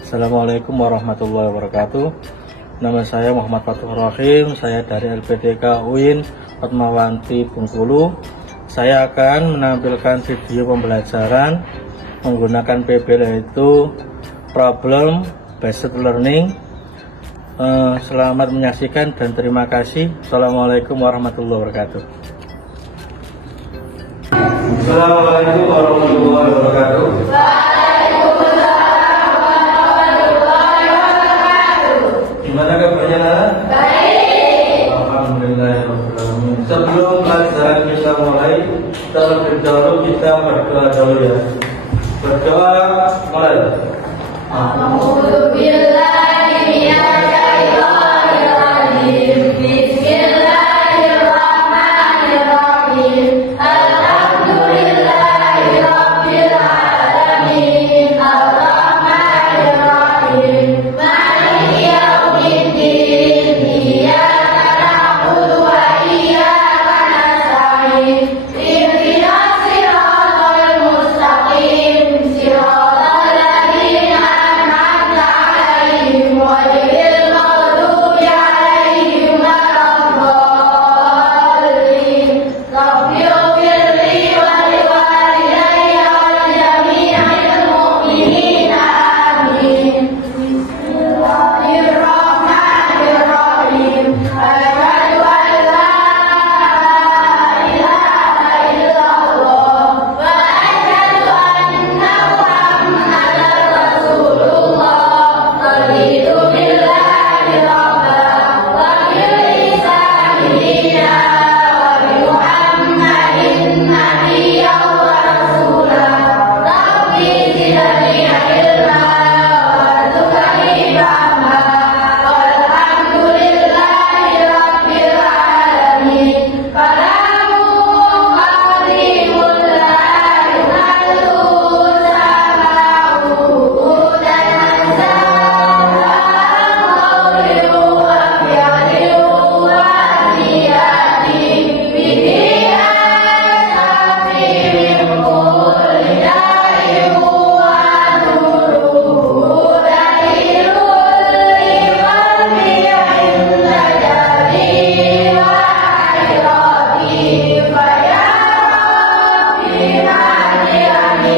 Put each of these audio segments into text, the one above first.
Assalamualaikum warahmatullahi wabarakatuh. Nama saya Muhammad Fathur Rahim. Saya dari LPDK UIN Fatmawati Bengkulu. Saya akan menampilkan video pembelajaran menggunakan PBL, yaitu Problem Based Learning. Selamat menyaksikan dan terima kasih. Assalamualaikum warahmatullahi wabarakatuh. Assalamualaikum warahmatullahi wabarakatuh. Gimana kabarnya? Baik. Alhamdulillahirrahmanirrahim. Sebelum pelajaran kita mulai, terlebih dahulu kita berdoa dulu ya. Berdoa mulai. A'udzubillahi minasyaitonir rajim. Bismillahirrahmanirrahim. Alhamdulillahi rabbil alamin. Arrahmanir rahim. Maliki yaumiddin. Iyyaka na'budu wa iyyaka nasta'in. Ihdinas siratal mustaqim. Siratal ladzina an'amta 'alaihim ghairil maghdubi 'alaihim waladdallin. Rabbighfir li wa liwalidayya wa lijami'il mu'minina amin. Bismillahirrahmanirrahim. Asyhadu an la ilaha illallah wa asyhadu anna Muhammadar Rasulullah. Raditu billahi rabban wa bil ihsani dinan wa bi Muhammadin nabiyyan wa rasulan. Rabbi zidni ilma warzuqni fahma. Walhamdulillahi rabbil alamin. Kalamu qadimul la yuhallu sama'u tanazzalu qawlihu wa fi'lihu wa niyati bihi ashafi min kulli da'in wa nuruhu dalilul liqalbi inda jari wa ayrati faya rabbina niyani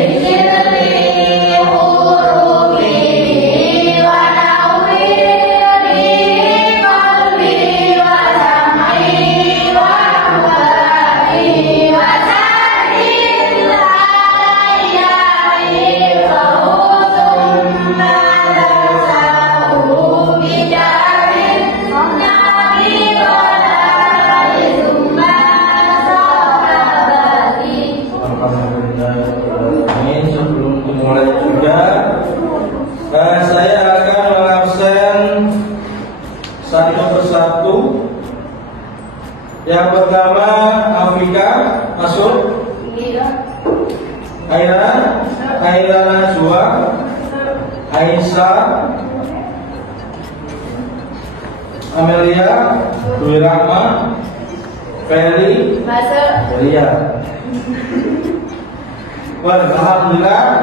bisirri hurufi wa nawwiri qalbi wa sam'i wa qalbi wa sa'in layyani fahusumma darsahu bijarin nabi qadari summa sahabati. Alhamdulillahirrahmanirrahim. Sebelum dimulai juga, saya akan mengabsen satu persatu. Yang pertama, Afrika masuk. Aira Najwa, Aisyah, Amelia, Dwi Rahma, Ferry, Masuk. Delia. Wah, alhamdulillah.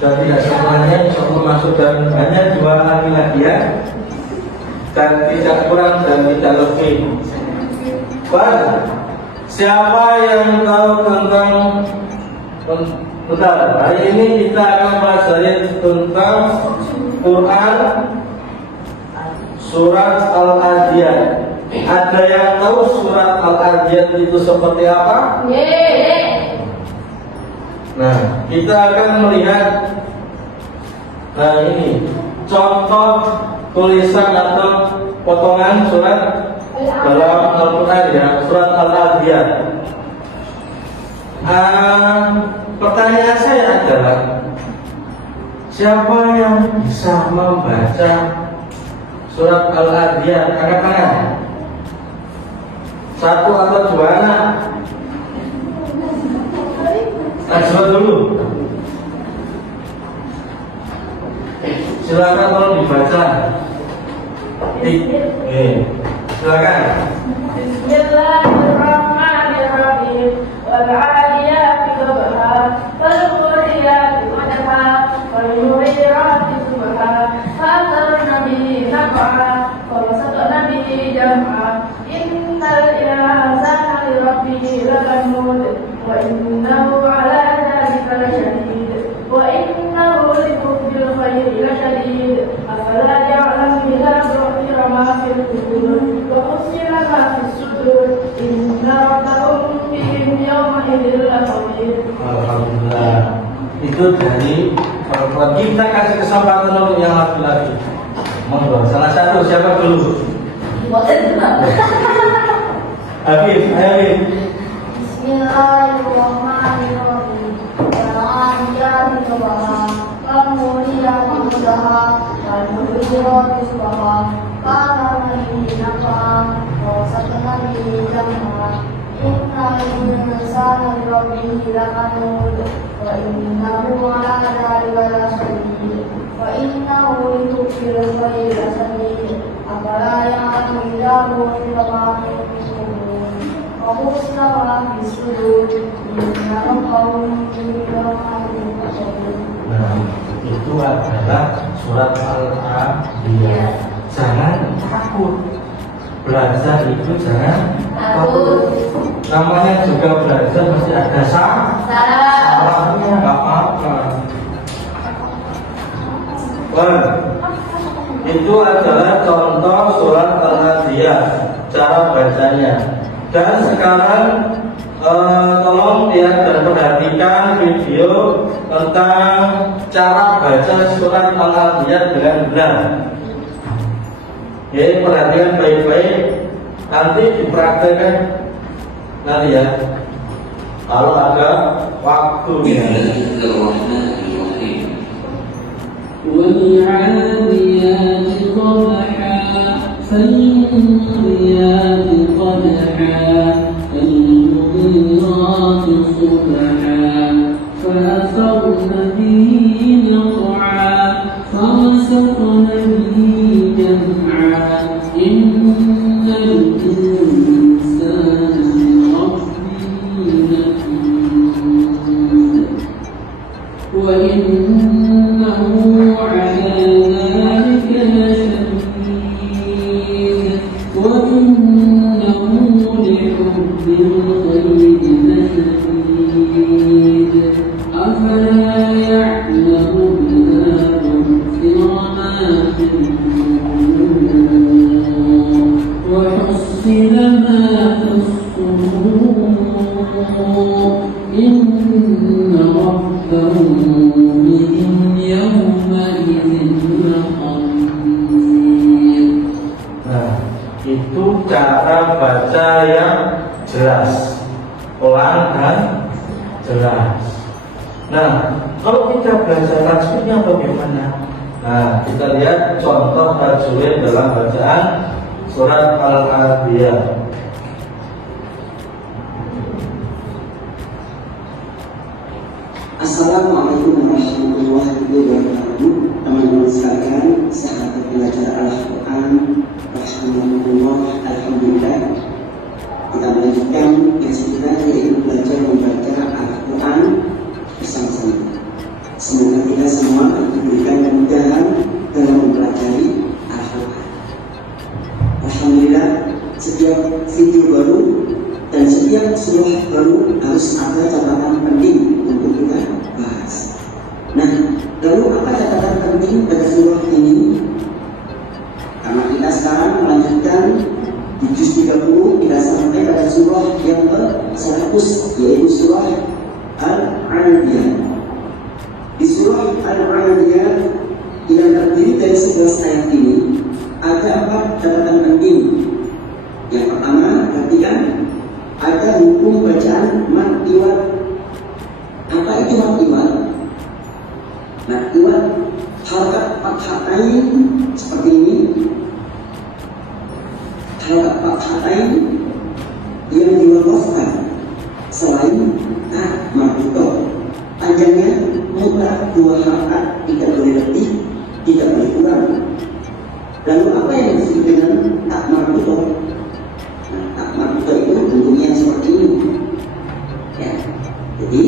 Dan tidak semuanya semua masuk dan hanya dua laki-laki ya. Dan tidak kurang dan tidak lebih. Wah, siapa yang tahu tentang bentar, hari ini kita akan pelajari tentang Quran surat Al-Adiyat. Ada yang tahu surat Al-Adiyat itu seperti apa? Nah, kita akan melihat ini contoh tulisan atau potongan surat dalam Al-Quran ya, surat Al-Adiyat. Pertanyaan saya adalah, siapa yang bisa membaca surat Al-Adiyat? Angkat tangan. Satu atau dua anak? Najwa dulu. Silakan tolong dibaca. Silakan. Bismillahirrahmanirrahim. Wal 'adiyati dhabha wal 'uriyati qadha فرزقنا به جمعا إن الإنسان لربه لكنود وإنه على ذلك لشهيد وإنه لحب الخير لشديد أفلا يعلم إذا بعثر ما في القبور وحصل ما في الصدور إن ربهم بهم يومئذ لخبير. Alhamdulillah. Itu dari perempuan. Kita kasih kesempatan untuk yang laki-laki. Monggo, salah satu siapa dulu? Habib, Habib. Bismillahirrahmanirrahim. Al-Anbiya bisabaha, al-Muliyah bimudaha, al-Muliyah bisabaha, al-Muliyah bisabaha, wa-satana bi-jamaha. Inna al-insana li-rabbihi lakanud, wa innahu ala dhalika lashahid, wa innahu li-hubbil khayri lashadid. Afala ya'lamu idza bu'thira ma fil qubur wa husila ma fis sudur. Inna rabbahum bihim yawma'idhin lashadid. Nah, itu adalah surat Al-Anbiya. Jangan takut. Belajar itu jangan takut. Namanya juga belajar mesti ada salahnya, nggak apa-apa. Itu adalah contoh surat Al-Anbiya, cara bacanya. Dan sekarang tolong lihat dan perhatikan video tentang cara baca surat Al-Anbiya dengan benar. Ya, perhatikan baik-baik, nanti dipraktekkan nanti ya, kalau ada waktunya. والعاديات ضبحا فالموريات قدحا فالمغيرات صبحا فأثرن به نقعا فوسطن به جمعا إن الإنسان لربه لكنود وإنه على ذلك لشهيد وإنه لحب الخير لشديد أفلا يعلم إذا بعثر ما في القبور وحصل ما في الصدور إن ربهم بهم يومئذ لخبير. Nah, itu cara baca yang jelas, pelan dan jelas. Nah, kalau kita belajar tajwidnya bagaimana? Nah, kita lihat contoh tajwid dalam bacaan surat Al-Anbiya. Assalamualaikum warahmatullahi wabarakatuh. Teman-teman sekalian, sahabat belajar Al-Quran, rahmatullah, alhamdulillah. Kita melanjutkan yang kita yaitu belajar membaca Al-Quran bersama-sama. Semoga kita semua diberikan kemudahan dalam mempelajari Al-Quran. Alhamdulillah, setiap video baru dan setiap surah baru harus ada catatan penting untuk kita bahas. Nah, lalu apa catatan penting pada surah ini? Karena kita sekarang melanjutkan di juz 30, kita sampai pada surah yang ke-100, yaitu surah Al-Anbiya. Di surah Al-Anbiya yang terdiri dari 11 ayat ini ada 4 catatan penting. Yang pertama, perhatikan, ada hukum bacaan mad iwad. Apa itu mad iwad? Mad iwad harakat fathatain seperti ini. Harakat fathatain yang diwakafkan selain marbutoh. Panjangnya mutlak 2 harakat, tidak boleh lebih, tidak boleh kurang. Lalu apa yang disebut dengan tak marbutoh? Tak marbutoh itu bentuknya seperti ini. Ya. Jadi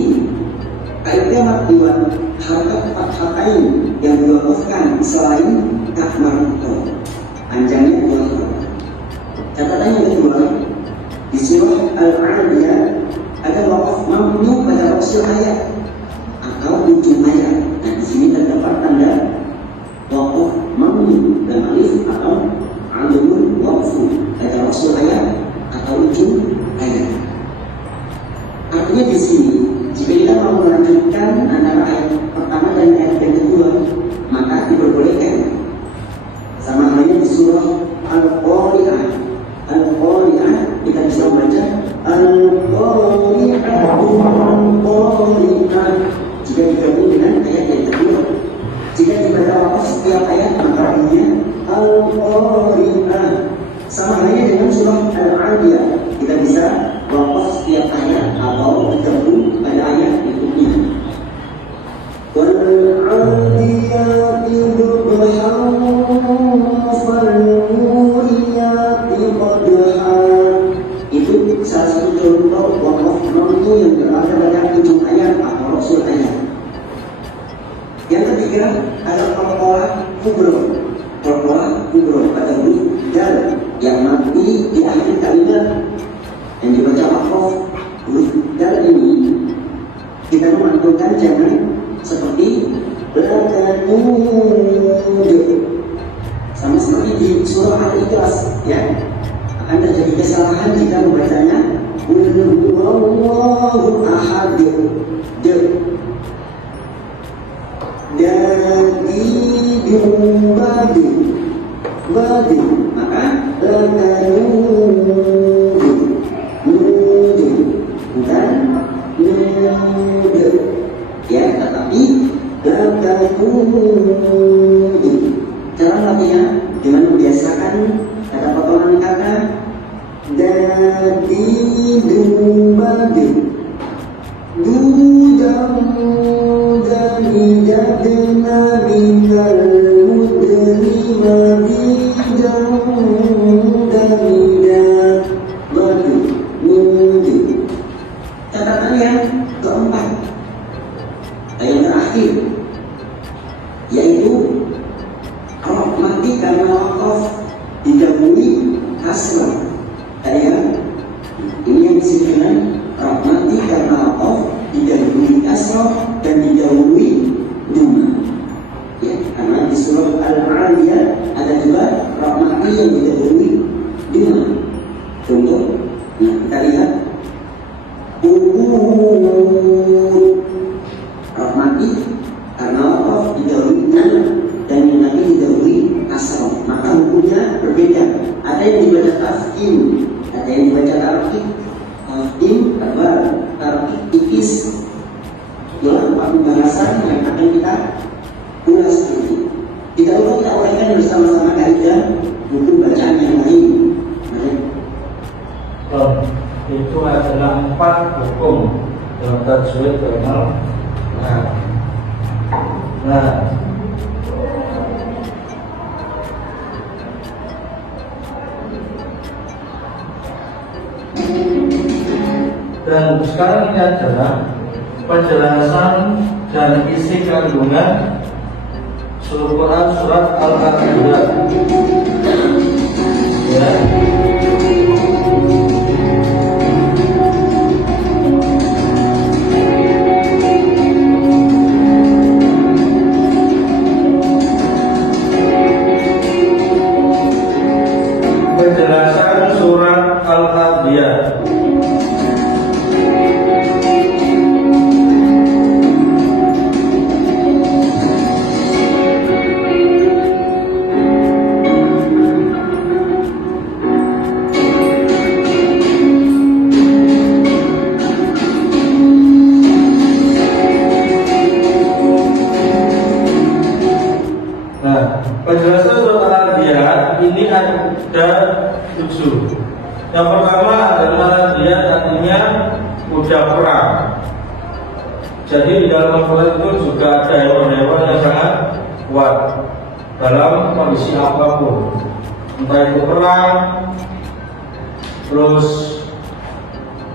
kaidah mad iwad harakat fathatain yang diwakafkan selain tak marbutoh. Panjangnya 2 Di surah Al-Adiyat ada waqaf mamnu pada rasul ayat atau ujung ayat. Nah, di sini terdapat tanda waqaf mamnu dan alif atau alumul waqfu pada rasul ayat atau ujung ayat. Artinya di sini jika kita mau melanjutkan antara ayat pertama dan ayat yang kedua, maka diperbolehkan. Sama halnya di surah Al-Qari'ah. Al-Qari'ah kita bisa membaca Al-Qari'ah, Al-Qari'ah jika digabung dengan ayat yang kedua. Jika dibaca waqaf setiap ayat maka artinya Al-Qari'ah. Sama halnya dengan surah Al-Adiyat, kita bisa waqaf setiap ayat atau digabung pada ayat berikutnya. وَالْعَادِيَاتِ ضَبْحًا فَالْمُورِيَاتِ قَدْحًا. Itu salah satu contoh waqaf mamnu yang berada pada ujung ayat atau rasul ayat. Yang ketiga adalah qalqalah kubra. Qalqalah kubra pada huruf dal yang mati di akhir kalimat yang dibaca waqaf. Huruf dal ini kita memantulkan jangan seperti lakanuj, sama seperti di surah Al-Ikhlas, ya, akan terjadi kesalahan jika membacanya Allahu ahad badi, maka lakanuj bukan ya, tetapi cara latihnya dengan membiasakan kata potongan kata dadi dumbadi dudani jadna minal mudrimati jandamida badu nudi. Catatan yang keempat, yang terakhir, yaitu mati karena waqaf didahului kasrah. Ini yang disebutkan mati karena waqaf didahului kasrah dan didahului duma. Ya, karena di surah Al-Adiyat ada juga mati yang didahului duma. Contoh, nah kita lihat mati karena waqaf didahului duma dan yang nanti didahului kasrah, maka hukumnya berbeda. Ada yang dibaca tafkim, ada yang dibaca tarkik. Tafkim, tarkik, ikis. Itulah empat pembahasan yang akan kita ulas ini. Tidak perlu kita uraikan bersama-sama kaidah buku bacaan yang lain. Itu adalah 4 hukum dalam tajwid terkenal. Nah, dan sekarang ini adalah penjelasan dan isi kandungan surah Quran surat Al-Adiyat. Ya. Penjelasan surat Al-Adiyat. Penjelasan surat Al-Adiyat ini ada 7. Yang pertama adalah Al-Adiyat artinya kuda perang. Jadi di dalam Al-Quran itu juga ada hewan-hewan yang sangat kuat dalam kondisi apapun, entah itu perang, terus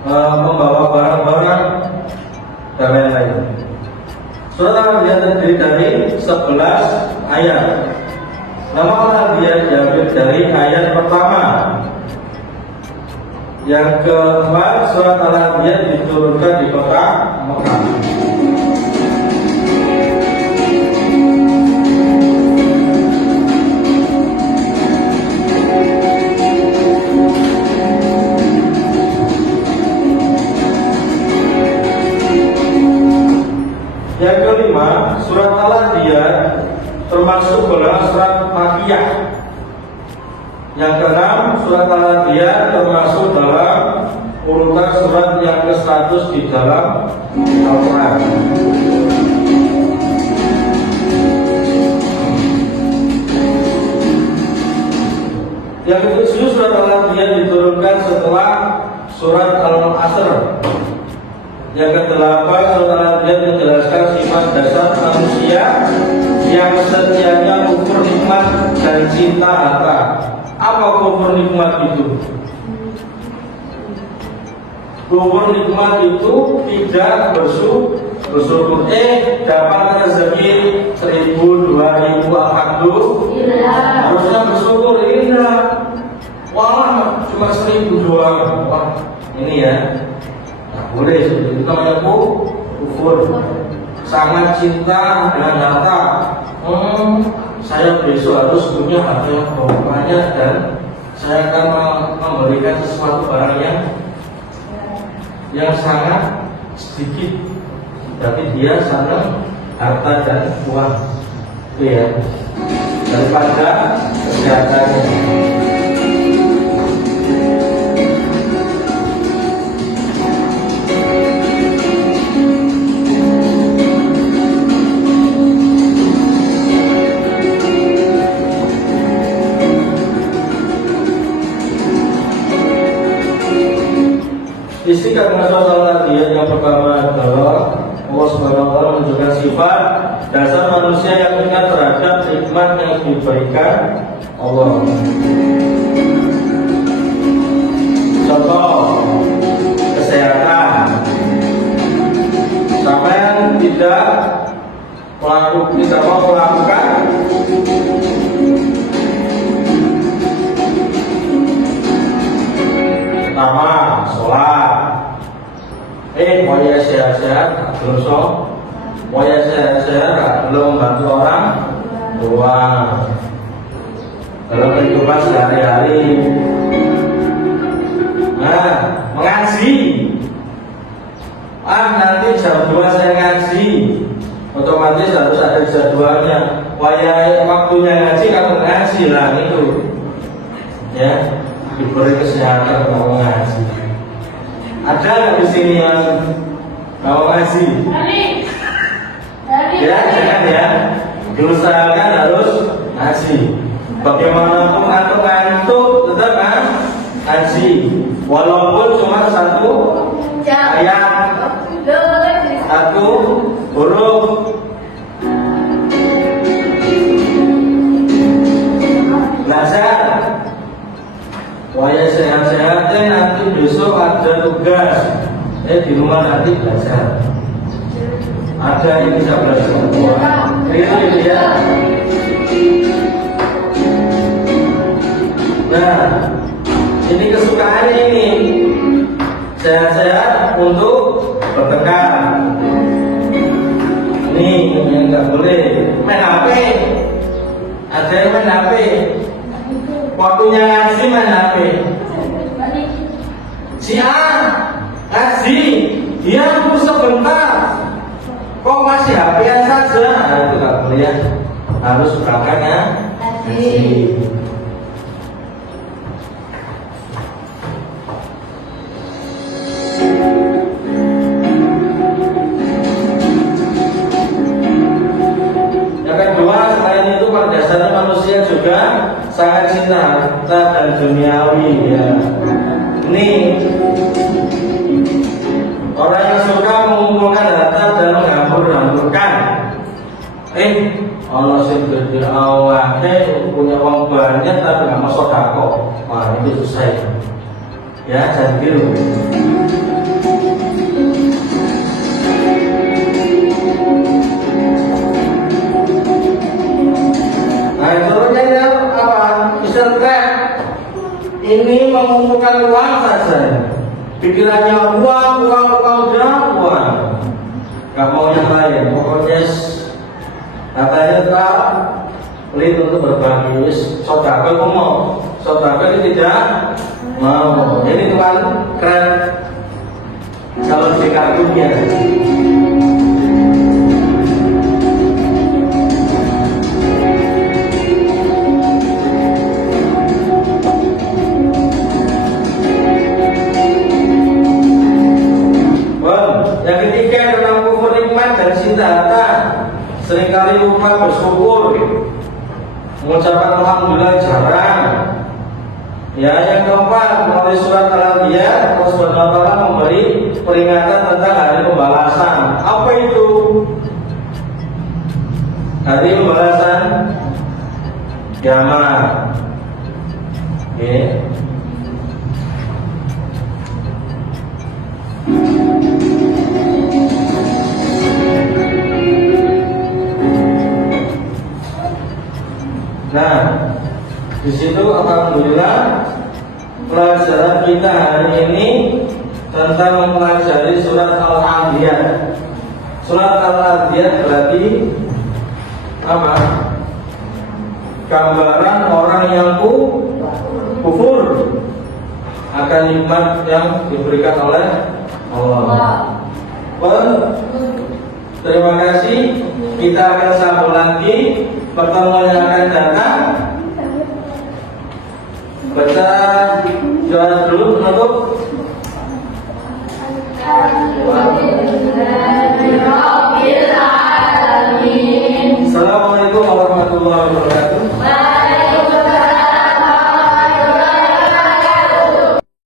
membawa barang-barang dan lain-lain. Surat Al-Adiyat terdiri dari 11 ayat. Nama Al-Adiyat diambil dari ayat pertama. Yang keempat, surat Al-Anbiya diturunkan di kota Mekah. Yang kelima, surat Al-Anbiya termasuk golongan surat Makkiyah. Yang keenam, surat Al-Anbiya termasuk dalam urutan surat yang ke-100 di dalam Al-Quran. Yang ketujuh, surat Al-Anbiya diturunkan setelah surat Al-Asr. Yang kedelapan, surat Al-Anbiya menjelaskan sifat dasar manusia yang setianya kufur nikmat dan cinta harta. Apa kufur nikmat itu? Kufur nikmat itu tidak bersyukur. Dapat rezeki 1.000, 2.000, alhamdulillah. Harusnya bersyukur, indah. Wah, cuma 1.000 doang. Wah, ini ya. Nah, boleh seperti itu namanya kufur. Sangat cinta dengan harta. Saya besok harus punya harta yang banyak dan saya akan memberikan sesuatu barang yang sangat sedikit, tapi dia sangat harta dan uang, itu ya, daripada kesehatannya. Istiqat masalah dia yang pertama adalah Allah Subhanahu wa Ta'ala menunjukkan sifat dasar manusia yang ingat terhadap nikmat yang diberikan Allah. Contoh kesehatan, sampai yang tidak mau melakukan pertama sholat. Mau ya sehat-sehat belum mau ya sehat-sehat belum membantu orang tua dalam kehidupan sehari-hari. Nah, mengaji, nanti jam 2 saya ngaji, otomatis harus ada jadwalnya. Waya waktunya ngaji, kamu ngaji lah itu ya, diberi kesehatan mau ngaji. Ada nggak di sini yang mau ngaji? Ya, jangan ya. Diusahakan harus ngaji. Bagaimanapun atau ngantuk tetap ngaji. Walaupun cuma satu ayat, satu huruf. Belajar. Waya sehat-sehatnya nanti besok ada tugas. Di rumah nanti belajar. Ada yang bisa belajar semua. Itu ya. Nah, ini kesukaannya ini. Sehat-sehat untuk bertengkar. Ini yang nggak boleh. Main HP. Ada yang main HP. Waktunya ngaji main HP. Si A ngaji, dia tunggu sebentar. Kok masih HP-an saja? Nah, itu nggak boleh ya. Harus berangkat ngaji. Yang kedua, selain itu pada dasarnya manusia juga sangat cinta harta dan duniawi ya. Ini orang yang suka mengumpulkan harta dan menghambur-hamburkan. Allah sing gede awake punya uang banyak tapi nggak masuk sedekah. Wah, itu susah ya, jangan tiru. Nah, turunnya apa? Misalkan ini mengumpulkan uang saja. Pikirannya uang, dan uang. Gak mau yang lain. Pokoknya katanya tak pelit untuk berbagi. Saudara mau, saudara ini tidak mau. Ini Tuhan keren. Kalau di kartunya. Yang ketiga tentang kufur nikmat dan cinta harta. Seringkali lupa bersyukur, mengucapkan alhamdulillah jarang. Ya, yang keempat melalui surat Al-Anbiya Allah Subhanahu wa taala memberi peringatan tentang hari pembalasan. Apa itu? Hari pembalasan kiamat. Oke. Nah, di situ alhamdulillah pelajaran kita hari ini tentang mempelajari surat Al-Anbiya. Surat Al-Anbiya berarti apa? Gambaran orang yang kufur akan nikmat yang diberikan oleh Allah. Terima kasih. Kita akan sambung lagi pertemuan yang akan datang. Baca doa dulu penutup. Assalamualaikum warahmatullahi wabarakatuh.